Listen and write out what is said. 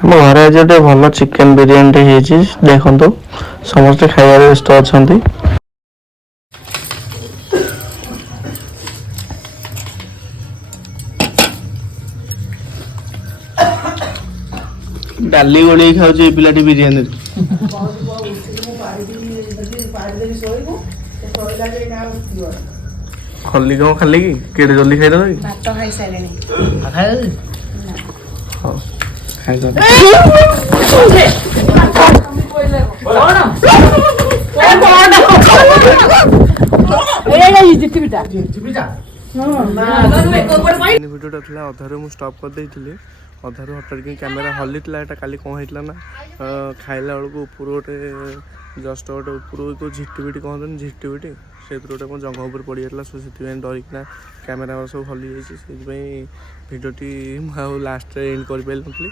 ଆମ ଘରେ ଆଜି ଗୋଟେ ଭଲ ଚିକେନ ବିରିୟାନୀ ହେଇଛି ଦେଖନ୍ତୁ ସମସ୍ତେ ଖାଇବାରେ ବ୍ୟସ୍ତ ଅଛନ୍ତି। ଡାଲି ଗୋଳେଇ ଖାଉଛି ଏଇ ପିଲାଟି ବିରିୟାନୀ। ଖଲି କଣ ଖାଲି କି କେଡେ ଜଲ୍ଦି ଖାଇଦେବ କି? ଭାତ ଖାଇସାରିଲେଣି। ହଉ ଖାଇଦେବ। ଭିଡ଼ିଓଟା ଥିଲା ଅଧାରୁ ମୁଁ ଷ୍ଟପ୍ କରିଦେଇଥିଲି। ଅଧାରୁ ହଠାତ୍ କି କ୍ୟାମେରା ହଲିଥିଲା। ଏଇଟା କାଲି କ'ଣ ହେଇଥିଲା ନା ଖାଇଲା ବେଳକୁ ଉପରୁ ଗୋଟେ ଜଷ୍ଟ ଗୋଟେ ଉପରକୁ ଝିଟିପିଟି କହନ୍ତୁନି ଝିଟିପିଟି ସେଇଥିରୁ ଗୋଟେ ମୋ ଜଙ୍ଘ ଉପରେ ପଡ଼ିଯାଇଥିଲା। ସୋ ସେଥିପାଇଁ ଡରିକିନା କ୍ୟାମେରା ସବୁ ହଲି ଯାଇଛି। ସେଥିପାଇଁ ଭିଡ଼ିଓଟି ମୁଁ ଆଉ ଲାଷ୍ଟରେ ଏଣ୍ଡ କରିପାରିନଥିଲି।